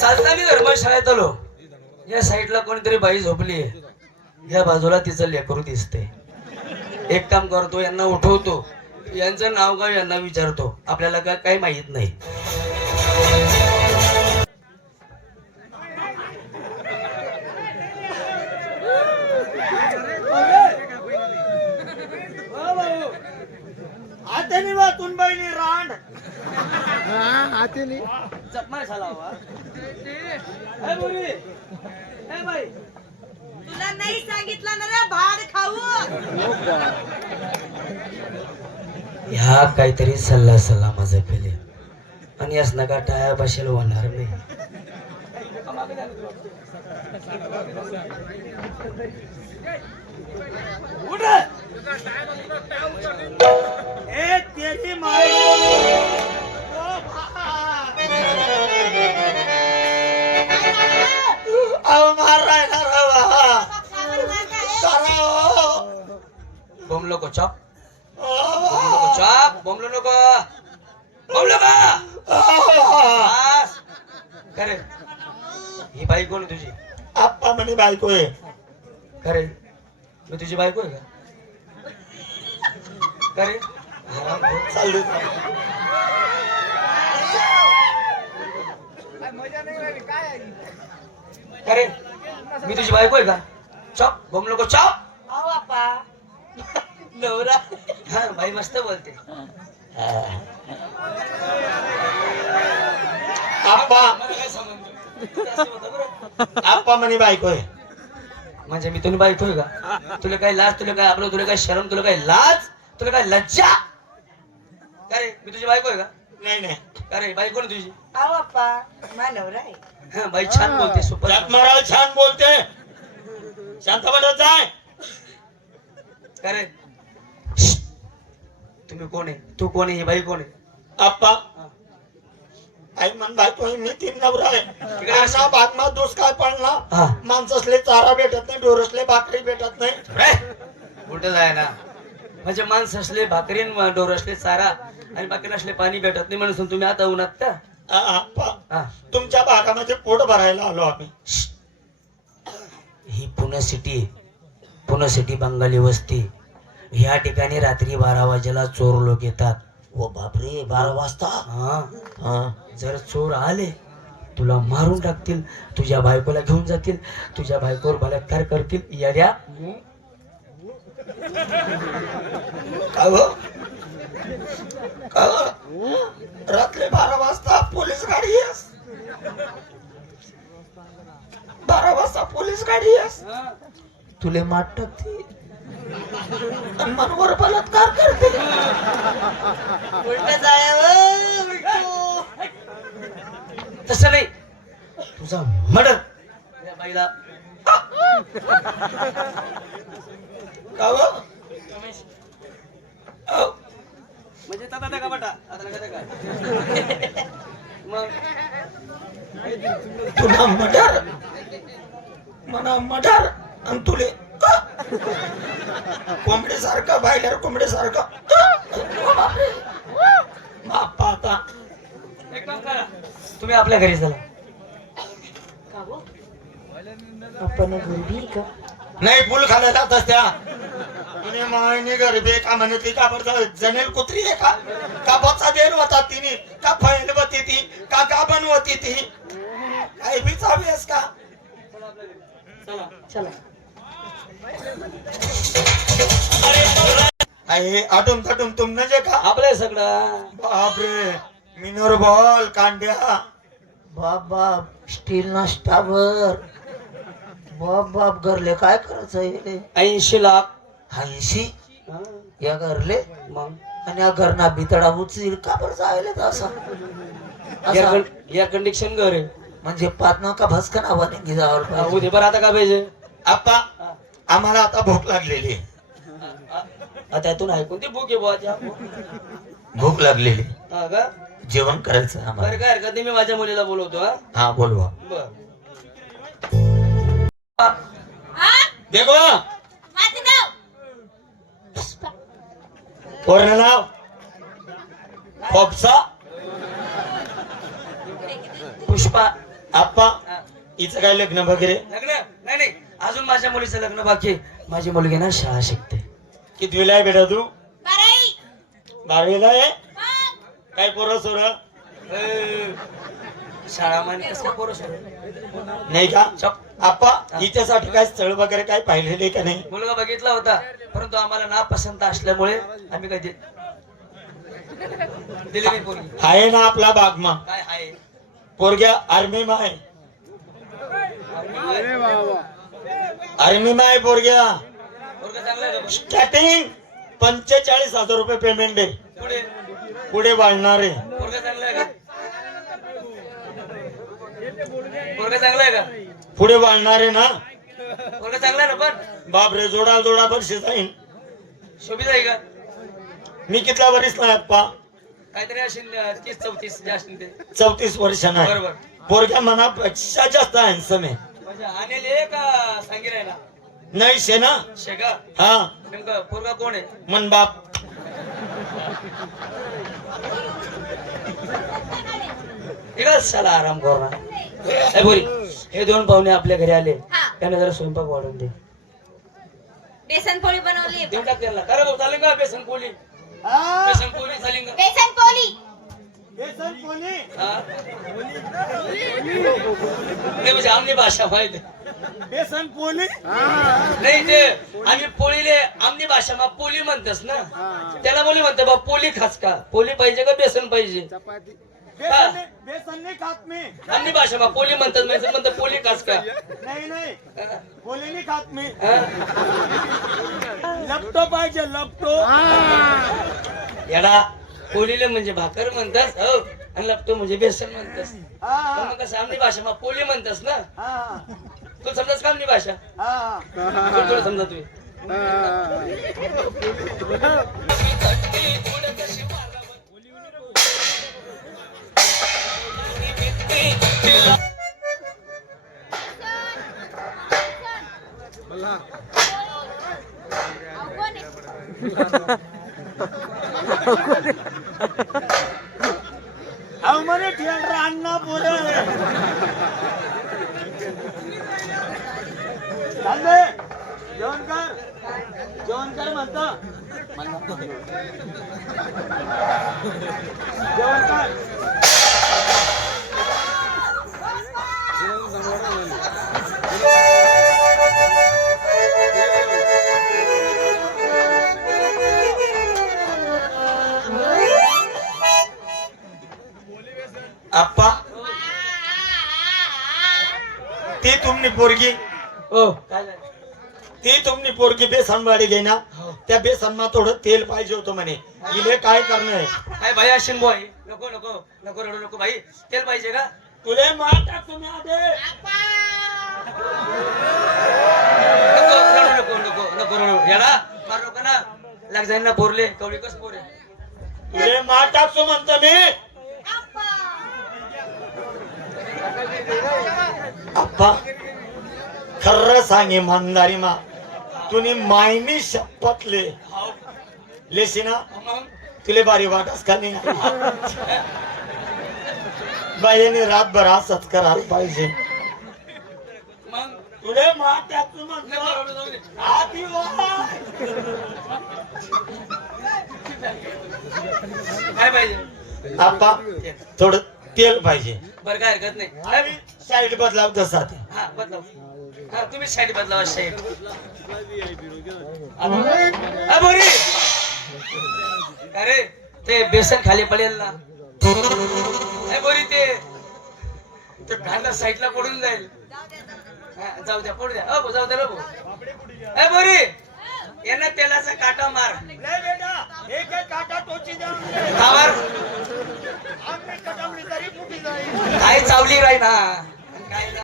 चालता मी धर्मशाळेत आलो. या साईडला कोणीतरी बाई झोपली या बाजूला तिचं लेकरू दिसते एक काम करतो यांना उठवतो. यांचं नाव काय यांना विचारतो. आपल्याला काय काही माहीत नाही. आतेनी बा तुनबाईनी रांड. जपमाय झाला तुला नाही सांगितलं ना रे भाड खाऊ ह्या काहीतरी सल्ला सल्ला माझं केले. आणि यास नका टाया बसेल होणार नाही. ए खरे ही बाई कोण तुझी? आप्पा म्हणे बायको आहे. खरे. मी तुझी बायको आहे का? खरे. चालू. खरे. मी तुझी बायको आहे का? चॉप बोंबलो को चॉप! बाप्पा नवरा. हा बाई मस्त बोलते. आप्पा. आप्पा म्हणे बायको आहे? म्हणजे मी तुला बायको आहे का? तुला काय लाज तुला काय आपलं तुला काय शरम तुला काय लाज तुला काय लज्जा? का रे? मी तुझी बायको आहे का? नाही नाही. का रे? बायको ना तुझी? मा नवरा आहे हा बाई छान बोलते सुपर. जात छान बोलते. शांत पडत जाय. तुम्ही कोण आहे? तू कोण आहे? ही बाई कोण आहे? आप्पा. आई मन बायको आहे, मी तीन नवरा आहे. तिकडे असा बातमा दुष्काळ पडला हा. माणसासले चारा भेटत नाही डोरसले भाकरी भेटत नाही. रे कुठं जाय ना. म्हणजे माणसं असले भाकरी आणि डोर असले चारा आणि बाकी असले पाणी भेटत नाही म्हणून तुम्ही आता उन्हात का? आ, आप्पा. हा. तुमच्या भागामध्ये पोट भरायला आलो आम्ही. ही पुणे सिटी पुणे सिटी बंगाली वस्ती ह्या ठिकाणी रात्री बारा वाजेला चोर लोक येतात. ओ बापरे बारा वाजता? हा. हा. जर चोर आले तुला मारून टाकतील तुझ्या बायकोला घेऊन जातील तुझ्या बायकोवर बलात्कार करतील येड्या? रात्री बारा वाजता पोलीस गाडी येस. बारा वाजता पोलीस गाडी येस. तुले माट टाकते आणि मनवर बलात्कार करते. उलट उलटू. तसं नाही. तुझा मर्डर. त्या बाईला. का म्हणजे ताता त्या का बटा. आता मग? तुला मडर मना मडर आणि तुले कोंबडी सारखा बायलर कोंबडी सारखा बाप्पा आता. एक काम करा. तुम्ही आपल्या घरी चला. आपण गुरबी का? नाही फुल खायला जातच त्या तुने मायने गरबे का? म्हणते का बरं जनेल कुत्री आहे का? का बच्चा देर होता तिने? का फैल होती ती? का गाबन होती ती? काही बी चावेस का? चला. चला. आटूम थाटूम तुम न जे का आपलं सगळं. बापरे मिनोर बॉल कांड्या. बाप बाप स्टील ना स्टावर बाप बाप घरले काय करायचं हे ऐंशी लाख. ऐंशी? या घरले? मग? आणि या घरना बितडा उचल का बरं जायला असा? या असा कं- या कंडिशन घर आहे. म्हणजे पातना का भस्कन आवाने हा, गिजावर उद्या बरं आता का पाहिजे? आप्पा. हा, आम्हाला आता भूक लागलेली. आहे. आता त्यातून ऐकून ती बुक आहे बुवा भूक लागलेली. हा का? जेवण करायचं बरं आम्हाला काय हरकत नाही मी माझ्या मुलीला बोलवतो हा. हा बोलवा. बर. देखो. माझं नाव खोपसा. पुष्पा आप्पा. हिचं काय लग्न वगैरे? लग्न? नाही नाही. अजून माझ्या मुलीचं लग्न बाकी आहे. माझी मुलगी ना शाळा शिकते. कितवीला आहे बेटा तू? बारावीला आहे? काय पोरं सोर? शाळा माने कसं पोरं सोडं? नाही का? चप. आप्पा हिच्यासाठी काय स्थळ वगैरे काय पाहिलेले का नाही? मुलगा बघितला होता परंतु आम्हाला ना पसंत असल्यामुळे आम्ही काय दि- दिली नाही पोरगी. आहे ना आपला बागमा. काय आहे. पोरग्या आर्मी माय पोरग्या पोरगा चांगला आहे का? स्टार्टिंग पंचेचाळीस हजार रुपये पेमेंट आहे. पुढे? वाढणार आहे. पुढे वाढणार आहे ना. चांगला पण? बापरे जोडा जोडा वर्ष जाईन शोभित आहे का? मी कितला वरीस नाही आप्पा? काहीतरी असेल तीस चौतीस जे असतील ते. चौतीस वर्ष नाही. बरोबर. पोरग्या मनापेक्षा जास्त हॅन्सम आहे. म्हणजे आणले का सांगितलंय ना नाही शे ना शेगा? हा. नेमकं पोरगा कोण आहे? मन बाप. एकच साला आराम कर बोरी हे दोन पाहुणे आपल्या घरी आले. हा. त्यांना जरा स्वयंपाक वाढून दे. बेसन पोळी बनवली. देऊन टाक त्यांना. का रे भाऊ चालेल का? बेसन पोळी. बेसन पोळी चालेल का बेसन पोळी. हा? नाही म्हणजे आमनी भाषा माहिती बेसन पोली नाही ते आम्ही पोळीले आमनी भाषा मा पोली म्हणतस ना? त्याला बोली म्हणते बा पोली खास का? पोली पाहिजे का बेसन पाहिजे? हा. बेसन नाही खात मी. आमनी भाषा मा पोली म्हणतात म्हणजे म्हणतात पोली खास का? नाही नाही? पोली नाही खात मी. हा? लपटो पाहिजे लपटो. येडा. पोलीले म्हणजे भाकर म्हणतास हो. आणि लपतो म्हणजे बेसन म्हणतास. मग कसं आमनी भाषा मा पोली म्हणतास ना. तू समजास का आमनी भाषा? थोडं समजा तुम्ही. अहो म्हणे थिएटर अण्णा पोरे. चालले जेवण कर जेवण कर म्हणतो. जेवण कर पोरगी? हो? ती तुमनी पोरगी बेसन वाडी घे ना हो. त्या बेसनमा थोडं तेल पाहिजे होतं म्हणे. इले काय करणं काय भाई असेल बॉय? नको नको नको रडू नको भाई तेल पाहिजे का? तुले मार तुम्ही आधे. नको रडू नको नको नको रडू. येडा मार नको ना. लाग जाईन ना पोरले. कवळी कस पोरे? तुले मार टाकतो म्हणतो मी. आप्पा. खरं सांग इमानदारी मा तुने मायनी शपथले. लेशी ना तुले बारी वाटस का नाही बाईने रातभर असंच करायला पाहिजे तुले. आधी. काय पाहिजे आप्पा थोडं तेल पाहिजे बरं काय हरकत नाही साईड बदलाव तसा ते हा बदलाव. हा तुम्ही साईड बदलावा साईड बोरी अरे ते बेसन खाली पडेल ना. ए बोरी ते ते कांदा साईडला पडून जाईल. जाऊ द्या पडू द्या. अ जाऊ द्या ए बोरी! यांना तेलाचा काटा मार. नाही बेटा एक एक काटा टोची द्या काय चावली राही ना. caiga.